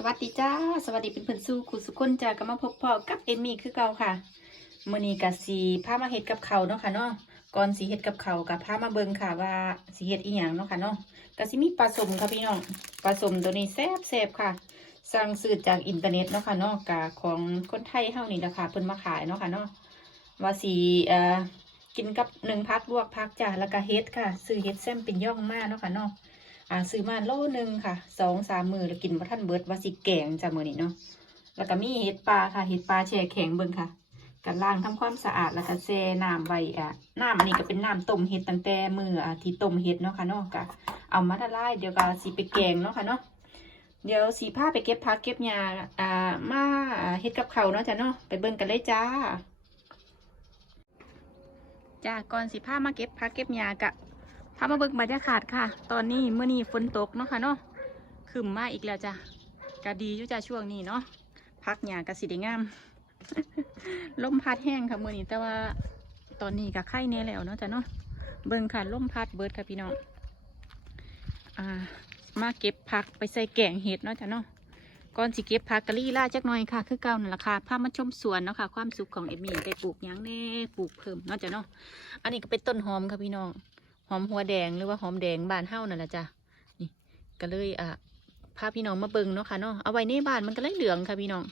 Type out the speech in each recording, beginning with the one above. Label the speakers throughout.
Speaker 1: สวัสดีจ้า สวัสดีเป็นเพื่อนสู้คุณสุคนจ้าก็มาพบพ่อกับเอมมี่คือเก่าค่ะมื้อนี้กับสีพามาเฮ็ดกับเขาเนาะค่ะเนาะก่อนสีเฮ็ดกับเขากับพามาเบิงค่ะว่าสีเฮ็ดอีหยังเนาะค่ะเนาะก็สิมีปลาสมค่ะพี่น้องปลาสมตัวนี้แซ่บแซ่บค่ะ สั่งซื้อจากอินเทอร์เน็ตเนาะค่ะเนาะกะของคนไทยเฮานี่แหละคะเพิ่นมาขายเนาะค่ะเนาะว่าสีเอ่อกินกับหนึ่งพักลวกพักจ้าแล้วก็เฮ็ดค่ะ ซื้อเฮ็ดแซมเป็นย่องมาเนาะค่ะเนาะ อ่าซื้อมาโลนึงค่ะสองสามมือแล้วกินว่าท่านเบิร์ดว่าสิแกงจากมือนี้เนาะแล้วก็มีเห็ดปลาค่ะเห็ดปลาแช่แข็งเบิ่งค่ะกันล้างทำความสะอาดแล้วก็แช่น้ำไว้อะน้ำอันนี้ก็เป็นน้ำต้มเห็ดตั้งแต่มืออะที่ต้มเห็ดเนาะค่ะเนาะก็เอามาละลายเดี๋ยวก็สิไปแกงเนาะค่ะเนาะเดี๋ยวสีผ้าไปเก็บผักเก็บหญ้าอ่ามาเฮ็ดกับเขาเนาะจ้ะเนาะไปเบิ่งกันเลยจ้าจ้าก่อนสิผ้ามาเก็บผักเก็บหญ้ากะ พามาเบิ่งบรรยากาศค่ะ ตอนนี้เมื่อนี้ฝนตกเนาะค่ะเนาะขึ้นมาอีกแล้วจ้ะกะดีอยู่จ้ะช่วงนี้เนาะพักหญ้ากระสิได้งาม ลมพัดแห้งค่ะเมื่อนี้แต่ว่าตอนนี้กะไข่แน่แล้วเนาะจ้ะเนาะเบิ่งค่ะลมพัดเบิดค่ะพี่น้องอ่ามาเก็บผักไปใส่แกงเห็ดเนาะจ้ะเนาะก่อนสิเก็บผักกะลี่ล่าจักหน่อยค่ะ คือเก่านั่นแหละค่ะพามาชมสวนเนาะค่ะ ความสุขของเอมมี่ได้ปลูกหยังแน่ปลูกเพิ่มเนาะจ้ะเนาะอันนี้ก็เป็นต้นหอมค่ะพี่น้อง หอมหัวแดงหรือว่าหอมแดงบานเฮานั่นแหละจ้ะนี่ก็เลยอะพาพี่น้องมาเบิ่งเนาะค่ะเนาะเอาไว้ในบ้านมันก็เลยเหลืองค่ะพี่น้อง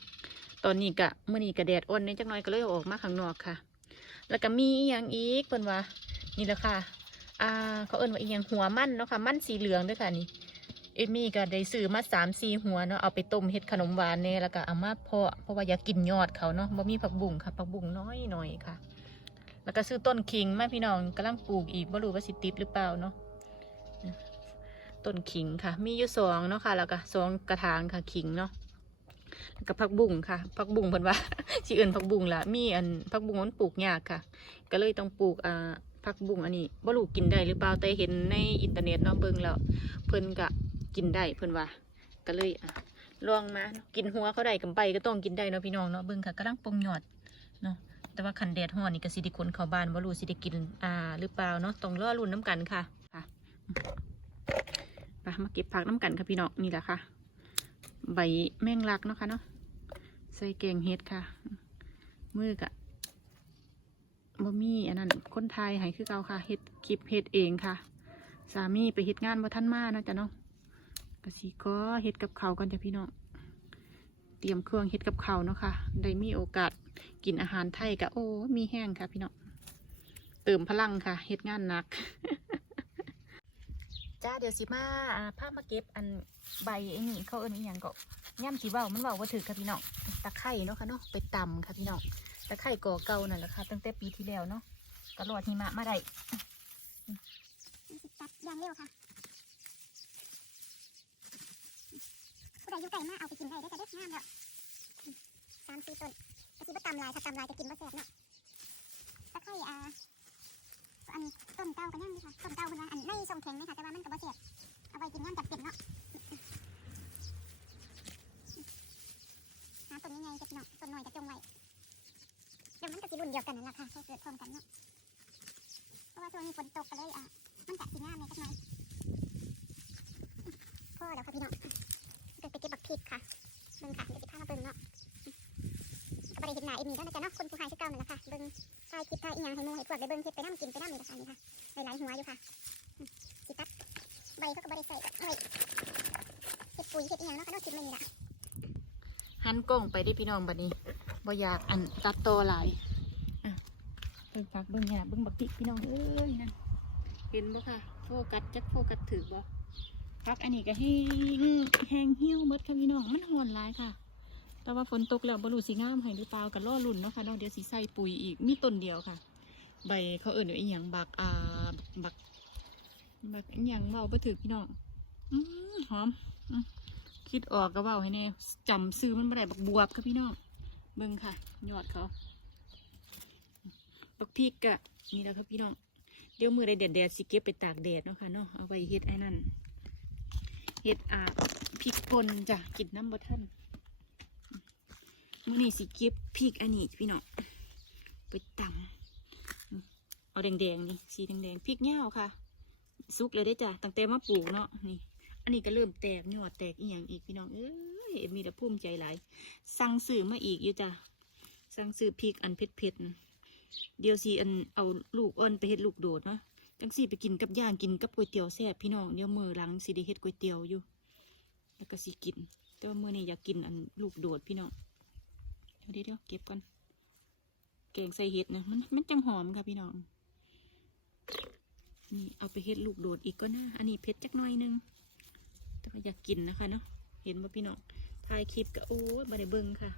Speaker 1: ตอนนี้กะเมื่อนี้กะแดดอ่อนนิดจักหน่อยก็เลยออกมาข้างนอกค่ะ แล้วก็มีอย่างอีกเพิ่นว่านี่แหละค่ะอ่าเขาเอิ้นว่าอีหยังหัวมันเนาะค่ะมันสีเหลืองด้วยค่ะนี่เอมมี่ก็ได้ซื้อมาสามสี่หัวเนาะเอาไปต้มเฮ็ดขนมหวานเนี่ยแล้วก็เอามาเพาะเพราะว่าอยากกินยอดเขาเนาะบ่มีผักบุ้งค่ะผักบุ้งน้อยหน่อยค่ะ แล้วก็ซื้อต้นขิงมาพี่น้องกำลังปลูกอีกไม่รู้ว่าสิติดหรือเปล่าเนาะต้นขิงค่ะ มีอยู่สองเนาะค่ะ แล้วก็สองกระถางค่ะขิงเนาะแล้วก็ผักบุ้งค่ะผักบุ้งเพิ่นว่าสิเอิ้นผักบุ้งละมีอันผักบุ้งมันปลูกยากค่ะ ก็เลยต้องปลูกอ่าผักบุ้งอันนี้บ่รู้กินได้หรือเปล่าแต่เห็นในอินเทอร์เน็ตเนาะเบิ่งแล้วเพิ่นก็กินได้เพิ่นว่า ก็เลยอะลองมากินหัวเขาได้กับใบก็ต้องกินได้เนาะพี่น้องเนาะเบิ่งค่ะกำลังปรุงยอดเนาะ แต่ว่าคันแดดฮ้อนนี่ก็สิได้นเขาบ้านบ่รู้สิได้กินอ่าหรือเปล่าเนาะต้องรอรุ่นน้ำกันค่ะค่ะไปมาเก็บผักน้ำกันค่ะพี่น้องนี่แหละค่ะ ใบแมงลักเนาะค่ะเนาะใส่แกงเห็ดค่ะ มือกะบ่มีอันนั้นคนไทยให้คือเก่าค่ะเฮ็ดคลิปเฮ็ดเองค่ะ สามีไปเฮ็ดงานบ่ทันมาเนาะจ้ะเนาะก็สิก็เฮ็ดกับเขากันจ้ะพี่น้อง เตรียมเครื่องเฮ็ดกับเขาเนาะค่ะ ได้มีโอกาสกินอาหารไทยก็โอ้ มีแห้งค่ะพี่น้อง เติมพลังค่ะเฮ็ดงานหนัก จ้าเดี๋ยวสิมาอ่ามาเก็บอันใบไอ้นี่เขาเอิ้นอีหยังก็ย่ำสีเบามันเบาว่าถือค่ะพี่น้อง ตะไคร่เนาะค่ะเนาะ ไปตำค่ะพี่น้อง ตะไคร่ก่อเก่านั่นแหละค่ะ ตั้งแต่ปีที่แล้วเนาะก็รอดหิมะมาได้
Speaker 2: ตัดยางเร็วค่ะ ผู้ใดอยู่ไกลมากเอาไปกินได้ได้แต่เด็ดงามแล้วสามสี่ต้นกะทิบตำลายถ้าตำลายจะกินบ่แซ่บเนาะตะไคร่อ่าอันต้นเก่ากันยังดีค่ะต้นเก่าคนว่าอันในทรงแข็งไหมคะแต่ว่ามันก็บ่แซ่บเอาไปกินย่ำจับเก็บเนาะหาต้นใหญ่ๆจะเนาะต้นหน้อยจะจงไว้เดี๋ยวมันก็สิรุ่นเดียวกันนั่นแหละค่ะแค่เกิดพร้อมกันเนาะเพราะว่าช่วงนี้ฝนตกก็เลยอะมันจะสีงามเลยจักหน่อยพ่อแล้วค่ะพี่น้อง เกิดค่ะเบิ่งค่ะเดี๋ยวจะพามาเบิ่งเนาะก็บ่ได้เห็นหน้าเอมี่แล้วนะจ๊ะเนาะคนผู้หายชื่อเก่านั่นแหละค่ะเบิ่งถ่ายคลิปถ่ายอีหยังให้หมู่ให้พวกได้เบิ่งเฮ็ดไปน้ำกินไปน้ำนี่แหละค่ะนี่ค่ะหลายๆหัวอยู่ค่ะอืมสิตัดใบเขาก็บ่ได้ใส่ก็เอ้ยเฮ็ดปุ๋ยเฮ็ดอีหยังเนาะค่ะเนาะคลิปมันนี่ล่ะ
Speaker 1: หันกล้องไปด้พี่น้องบัดนี้บ่อยากอันตัดโตหลายอะเบิ่งผักเบิ่งหญ้าเบิ่งบักพริกพี่น้องเอ้ยนั่นเห็นบ่ค่ะโฟกัสจักโฟกัสถือบ่ ผักอันนี้ก็แห้งแห้งเหี่ยวหมดค่ะพี่น้องมันห่อนหลายค่ะ แต่ว่าฝนตกแล้วบรูสิงามให้หรือเปล่าก็รอลุ่นเนาะค่ะเนาะเดี๋ยวสิใส่ปุ๋ยอีกมีต้นเดียวค่ะ ใบเขาเอิ้นว่าอีหยังบักอ่าบักบักอีหยังเว้าบ่ถูกพี่น้องอืมหอมอคิดออกก็เว้าให้แน่จำซื้อมันบ่ได้บักบวบค่ะพี่น้องเบิ่งค่ะยอดเขาบักพริกกะนี่แหละครับพี่น้องเดี๋ยวมือได้แดดๆสิเก็บไปตากแดดเนาะค่ะเนาะเอาไว้เฮ็ดไอ้นั่น เฮ็ดอ่าพริกป่นจ้ะกินน้ำบ่ทันมื่อนี้สิเก็บพริกอันนี้พี่น้องไปตำเอาแดงๆนี่สีแดงๆพริกเง่าค่ะสุกเลยได้จ้ะตั้งแต่มาปลูกเนาะนี่ อันนี้ก็เริ่มแตกหยอดแตกอีหยังอีกพี่น้องเอ้ยเอ็มมีแต่ภูมิใจหลายสั่งซื้อมาอีกอยู่จ้ะสั่งซื้อพริกอันเผ็ดๆเดี๋ยวสิอันเอาลูกอ่อนไปเฮ็ดลูกโดดเนาะ จังสิไปกินกับย่างกินกับก๋วยเตี๋ยวแซ่บพี่น้องเดี๋ยวมือหลังสิได้เฮ็ดก๋วยเตี๋ยวอยู่ แล้วก็สิกิน แต่ว่ามือนี้อยากกินอันลูกโดดพี่น้องเดี๋ยวเดี๋ยวเก็บก่อนแกงใส่เห็ดนะมันมันจังหอมค่ะพี่น้องนี่เอาไปเฮ็ดลูกโดดอีกก็น่าอันนี้เผ็ดจักหน่อยนึงแต่ว่าอยากกินนะคะเนาะเห็นว่าพี่น้องถ่ายคลิปก็โอ้ยบ่ได้เบิ่งค่ะ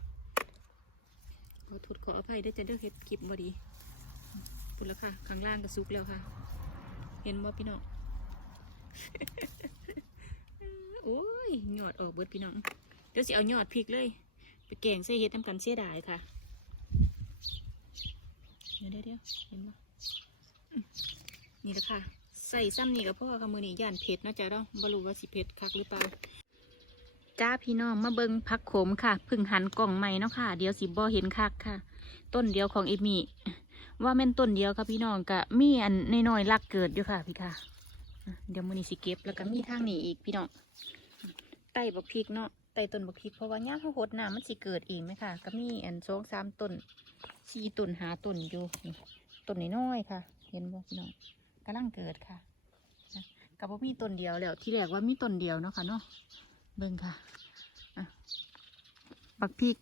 Speaker 1: ขอโทษขออภัยด้วยจะเด้อเฮ็ดคลิปบ่ดีพูดแล้วค่ะข้างล่างก็สุกแล้วค่ะ เห็นบ่พี่น้องโอ้ยหยอดออกเบิดพี่น้อง เดี๋ยวสิเอายอดพริกเลย ไปแกงใส่เฮ็ดน้ำกันเสียดายค่ะ เดี๋ยวเดี๋ยวเห็นบ่นี่ละค่ะ ใส่ซ้ำนี่กับพ่อกับมือนี่ย่านเผ็ดนะจ๊ะเนาะบ่รู้ว่าสิเผ็ดคักหรือเปล่าจ้าพี่น้องมาเบิงพักโขมค่ะ พึ่งหันกล่องใหม่เนาะค่ะ เดี๋ยวสิบ่เห็นคักค่ะ ต้นเดียวของเอมี่ ว่าแม่นต้นเดียวค่ะพี่น้องกะมีอันน้อยๆลักเกิดอยู่ค่ะพี่ค่ะ เดี๋ยวมือนี้สิเก็บแล้วก็มีทางนี้อีกพี่น้องไต่บักพริกเนาะไต่ต้นบักพริกเพราะว่าย่าเขาหดน้ำมันสิเกิดเองไหมค่ะ ก็มีอันสองสามต้นสี่ต้นหาต้นอยู่ต้นน้อยๆค่ะ เห็นบ่พี่น้องกำลังเกิดค่ะกับว่ามีต้นเดียวแล้วที่แรกว่ามีต้นเดียวเนาะค่ะเนาะเบิ่งค่ะบักพริก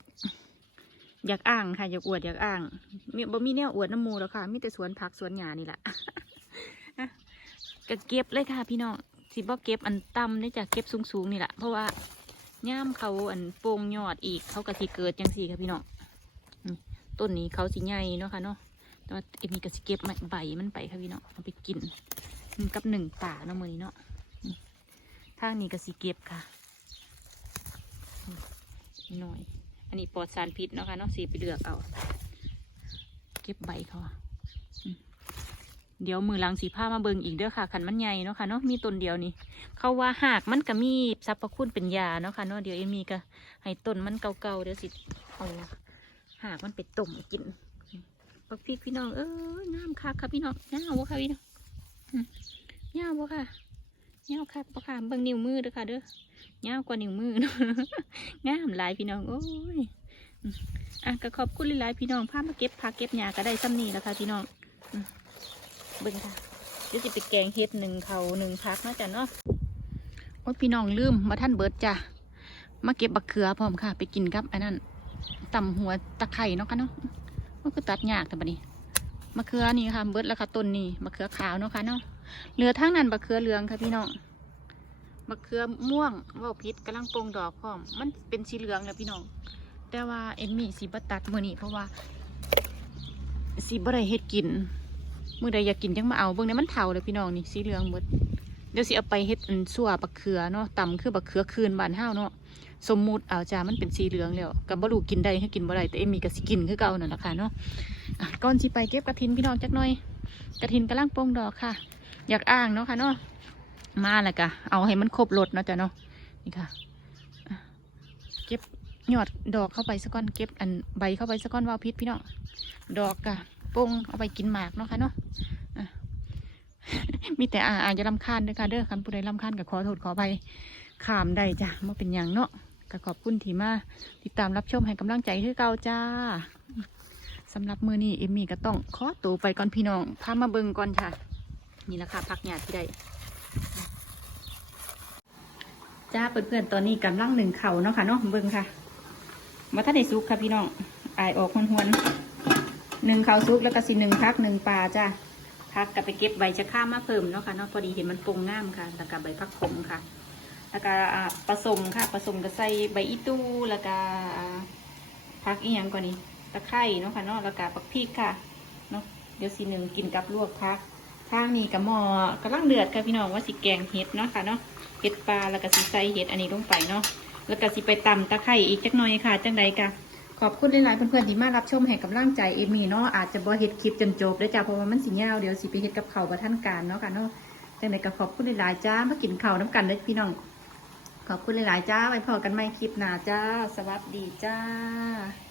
Speaker 1: อยากอ่างค่ะ อยากอวดอยากอ่างมีบ่มีแนวอวดน้ำมูแล้วค่ะมีแต่สวนผักสวนหญ้านี่แหละอะก็เก็บเลยค่ะ พี่น้องสิบ่เก็บอันต่ำนี่จะเก็บสูงๆนี่แหละเพราะว่าย่ามเขาอันโป่งยอดอีกเขาก็สิเกิดจังสี่ค่ะพี่น้องต้นนี้เขาสิใหญ่เนาะค่ะเนาะแต่ว่าเอ็มมีก็สิเก็บใบมันไปค่ะพี่น้องเอาไปกินกับหนึ่งป่าเนาะมือนี้เนาะทางนี้ก็สิเก็บค่ะหน่อย อันนี้ปลอดสารพิษเนาะค่ะเนาะสีไปเลือกเอา เก็บใบเขาเดี๋ยวมือลังสีผ้ามาเบิงอีกเด้อค่ะขันมันใหญ่เนาะค่ะเนาะมีต้นเดียวนี่เขาว่าหากมันก็มีสรรพคุณเป็นยาเนาะค่ะเนาะเดี๋ยวเอมีก็ให้ต้นมันเก่าๆเดี๋ยวสิเอาหากมันไปต้มกินปักพริกพี่น้องเอ้ยงามคักค่ะพี่น้องงามบ่ค่ะพี่น้องงามบ่ค่ะ งาคักบ่ค่ะเบิ่งนิ้วมือเด้อค่ะเด้องากว่านิ้วมือเนาะงามหลายพี่น้องโอ้ยอะก็ขอบคุณหลายพี่น้องพามาเก็บผักเก็บหญ้าก็ได้ซ้ำนี่แล้วค่ะพี่น้องเบิ่งค่ะเดี๋ยวจะไปแกงเห็ดหนึ่งเขาหนึ่งพักนะจ้ะเนาะโอ้ยพี่น้องลืมมาท่านเบิร์ดจ้ะมาเก็บบักเขือพร้อมค่ะ ไปกินกับอันนั้นตำหัวตะไคร่เนาะค่ะเนาะมันก็ตัดยากแต่บัดนี้มะเขือนี่ค่ะเบิร์ดแล้วค่ะต้นนี่มะเขือขาวเนาะค่ะเนาะ เหลือทั้งนั้นมะเขือเหลืองค่ะพี่น้องมะเขือม่วงว่าพิษกำลังโปร่งดอกพร้อมมันเป็นสีเหลืองแล้วพี่น้อง แต่ว่าเอมมี่สีบตัดมือนี้เพราะว่าสีบได้เฮ็ดกินมือใดอยากกินจังมาเอาเบิ่งเนี่ยมันเฒ่าเลยพี่น้องนี่สีเหลืองหมดเดี๋ยวสิเอาไปเฮ็ดอันสั่วบักเขือเนาะตำคือบักเขือคืนบานเฮาเนาะสมมุติเอาจ้ามันเป็นสีเหลืองแล้วกับบ่รู้กินได้ให้กินบ่ได้แต่เอมมี่ก็สิกินคือเก่านั่นแหละค่ะเนาะก่อนสิไปเก็บกระถินพี่น้องจักหน่อยกระถินกำลังโป่งดอกค่ะ อยากอ้างเนาะค่ะเนาะมาแล้วก็เอาให้มันครบรถเนาะจ้ะเนาะนี่ค่ะเก็บยอดดอกเข้าไปสักก้อนเก็บอันใบเข้าไปสักก้อนว่าพิษพี่น้องดอกกะปงเอาไปกินหมากเนาะค่ะเนาะมีแต่อาอาจจะรำคาญด้อค่ะเด้อคันผู้ใดรำคาญก็ขอโทษขอไปขามได้จ้ะมาเป็นอย่างเนาะก็ขอบคุณที่มาติดตามรับชมให้กำลังใจคือเก่าจ้าสำหรับมือนี้เอมมี่ก็ต้องขอตัวไปก่อนพี่น้องพามาเบิ่งก่อนค่ะ นี่แหละค่ะพักหยาดที่ได้จ้าเพื่อนๆตอนนี้กำลังหนึ่งเข่าเนาะค่ะเนาะเบิ่งค่ะ มาท่านในซุกค่ะพี่น้องอายออกหวนๆหนึ่งเข่าซุกแล้วก็สิหนึ่งพักหนึ่งปลาจ้าพักก็ไปเก็บใบจะข้ามมาเพิ่มเนาะค่ะเนาะพอดีเห็นมันปรุงงามค่ะแล้วก็ใบพักขมค่ะ แล้วก็อ่าผสมค่ะผสมก็ใส่ใบอีตู้แล้วก็อ่าพักอีหยังก่อนนี้ตะไคร้เนาะค่ะเนาะแล้วก็ปักพริกค่ะเนาะเดี๋ยวสิหนึ่งกินกับลวกพัก ทางนี้กับหมอกำลังเดือดค่ะพี่น้องว่าสิแกงเห็ดเนาะค่ะเนาะเห็ดปลาแล้วก็สิใส่เห็ดอันนี้ลงไปเนาะแล้วก็สิไปตำตะไคร่อีกจักหน่อยค่ะจังใดกะขอบคุณหลายๆเพื่อนๆที่มารับชมให้กำลังใจเอมี่เนาะอาจจะบ่เฮ็ดคลิปจนจบได้จ้าเพราะว่ามันสิยาวเดี๋ยวสิไปเฮ็ดกับเขาวบ่ทันการเนาะค่ะเนาะจังใดก็ขอบคุณหลายๆจ้ามากินข้าวน้ำกันเด้พี่น้อง ขอบคุณหลายๆจ้าไว้พอกันใหม่คลิปหน้าจ้า สวัสดีจ้า